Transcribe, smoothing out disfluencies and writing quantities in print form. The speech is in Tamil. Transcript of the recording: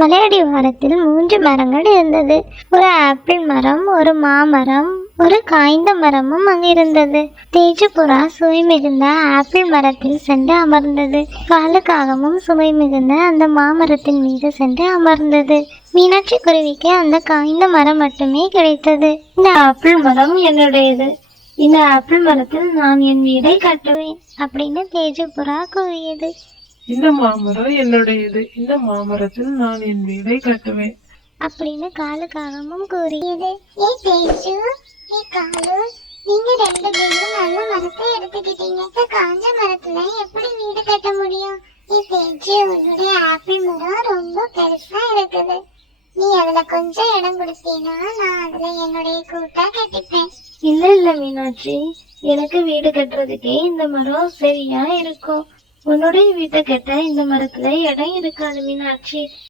மலையடி வாரத்தில் 3 மரங்கள் இருந்தது. ஒரு ஆப்பிள் மரம், ஒரு மாமரம், ஒரு காய்ந்த மரமும் அங்கிருந்தது. தேஜுபுறா சுவை மிகுந்த ஆப்பிள் மரத்தில் சென்று அமர்ந்தது. காலுக்காகவும் சுவை மிகுந்த அந்த மாமரத்தின் மீது சென்று அமர்ந்தது. மீனாட்சி குருவிக்கு அந்த காய்ந்த மரம் மட்டுமே கிடைத்தது. இந்த ஆப்பிள் மரம் என்னுடையது. இந்த ஆப்பிள் மரத்தில் நான் என் வீடை கட்டுவேன் அப்படின்னு தேஜுபுறா கூறியது. இந்த மாமரம் என்னுடையது. இந்த மாமரத்தில் நான் என் வீடை கட்டுவேன் அப்படின்னு காலுக்காகவும் கூறியது. ஏ தேஜு, ஏ காலு, நீங்க 2 பேரும் நல்ல மரத்தை எடுத்துக்கிட்டீங்க. காஞ்ச மரத்துல எப்படி வீடு கட்ட முடியும்? ஏ தேஜு, உன்னுடைய ஆப்பிள் மரம் ரொம்ப பெருசா இருக்குது. நீ அதுல கொஞ்சம் இடம் கொடுத்தீனா நான் அதுல என்னுடைய கூட்டா கட்டிப்பேன். இல்ல மீனாட்சி, எனக்கு வீடு கட்டுறதுக்கே இந்த மரம் சரியா இருக்கும். உன்னுடைய வீட்டை கட்ட இந்த மரத்துல இடம் இருக்காது மீனாட்சி.